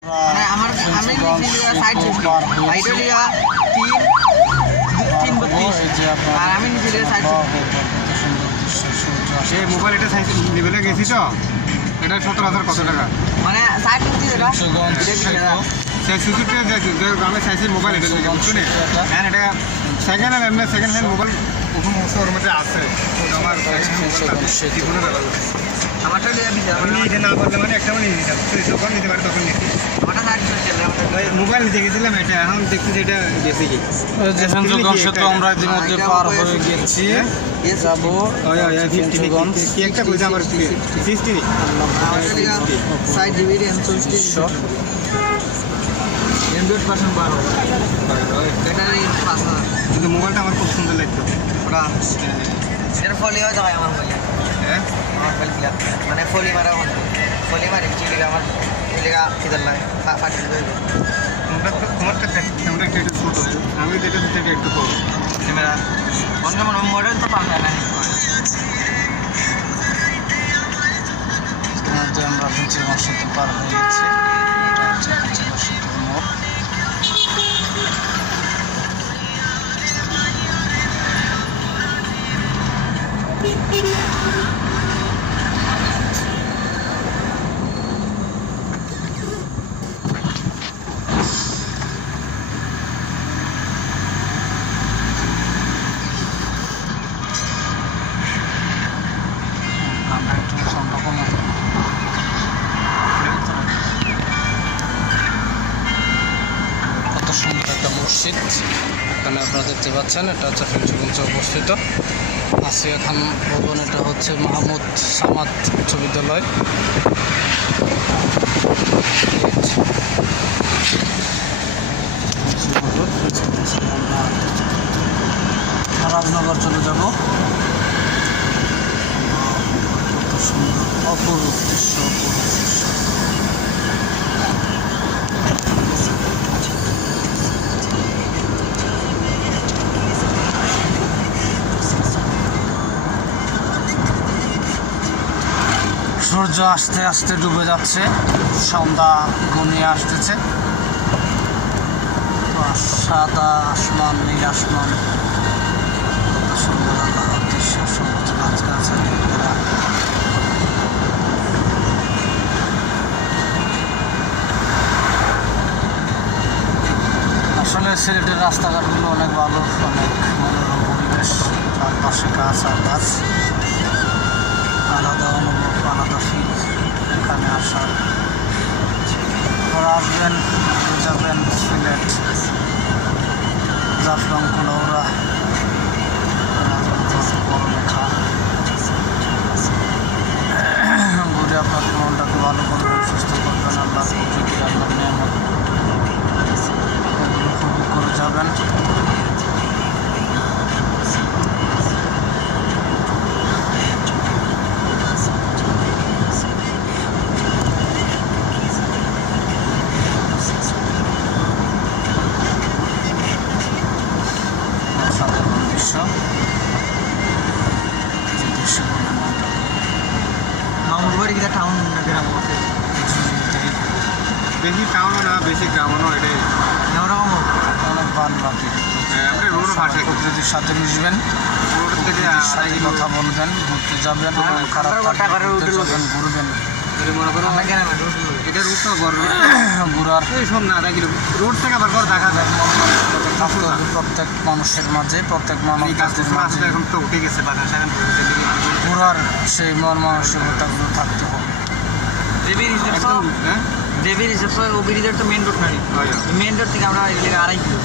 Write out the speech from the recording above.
আমি মোবাইল এটা লেভেলে গেছি তো এটা 17,000 কত টাকা মানে আমি চাইছি মোবাইল এটা শুনে হ্যাঁ এটা সেকেন্ড হ্যান্ড এমনি সেকেন্ড হ্যান্ড মোবাইল প্রথম শোরুম মধ্যে আছে আমার আমারটা নিতে না পারলে মানে একটা নিয়ে দিতাম যখন নিতে পারি তখন নিতে মোবাইল নিতে গেছিলাম এটা এখন দেখছি যেটা বেশি তো আমরা ইতিমধ্যে পার হয়ে গেছি যাবো কি একটা কইছে আমার 60 কিন্তু মোবাইলটা আমার খুব সুন্দর লাগতো এর ফলি হয়ে যায় আমার মোবাইলে মানে ফলি মারা মারি চিলিকা আমার চিলিকা কিদার লাগে ফাটি তোমারটা একটু ছোট আমি যেটা থেকে একটু কম ক্যামেরা অন্য মডেল তো পাবে না আমরা পঞ্চগড় সেতু পার হয়ে গেছি এটা হচ্ছে পঞ্চগড় সেতুর মোড়। কত সুন্দর একটা মসজিদ এখানে আপনারা দেখতে পাচ্ছেন, এটা হচ্ছে পঞ্চগঞ্জে অবস্থিত। আসিয়া খান ভবন, এটা হচ্ছে মাহমুদ সামাদ উচ্চ বিদ্যালয়। রাজনগর চলে যাব। কত সুন্দর অপরূপ দৃশ্য, অপরূপ দৃশ্য। সূর্য আস্তে আস্তে ডুবে যাচ্ছে, সন্ধ্যা ঘনিয়ে আসতেছে। সাদা আসমান, নীল আসমান, কত সুন্দর আল্লাহর দৃশ্য, সবুজ গাছগাছালি। আসলে সিলেটের রাস্তাঘাটগুলো অনেক ভালো, অনেক মনোরম পরিবেশ, চারপাশে গাছ আর গাছ, আলাদা অনুভব, আলাদা ফিল এখানে আসার। ওরা আসবেন, যাবেন সিলেট, জাফলং, কুলাউড়া, পড়ালেখা ঘুরে আপনাদের মনটাকে ভালো করবেন, সুস্থ করবেন। আল্লাহ প্রকৃতি, আল্লাহ নিয়ামত এগুলো উপভোগ করে যাবেন। মামুর বাড়ি কিনা টাউন গ্রাম আছে, বেশি টাউনও না বেশি গ্রামও না, এটাই ওরকম অনেক ভালো লাগে। আমরা রোড ভাষা প্রকৃতির সাথে মিশবেন, রোড থেকে সাথে কথা বলবেন, ঘুরতে যাবেন, খারাপ যাবেন, ঘুরবেন। মনে করো এটা রোড তো বড় ঘুরার এই সব না দেখি রোড থেকে আবার ঘর দেখা যায় প্রত্যেক মানুষের মাঝে, প্রত্যেক মানব জাতির মাঝে এখন তো উঠে গেছে বাতাস, এখন ঘুরার সেই মন মানসিকতাগুলো থাকতে হবে। দেবীর হিসাব তো মেন রোড নাই, মেন রোড থেকে আমরা 2.5 কিলো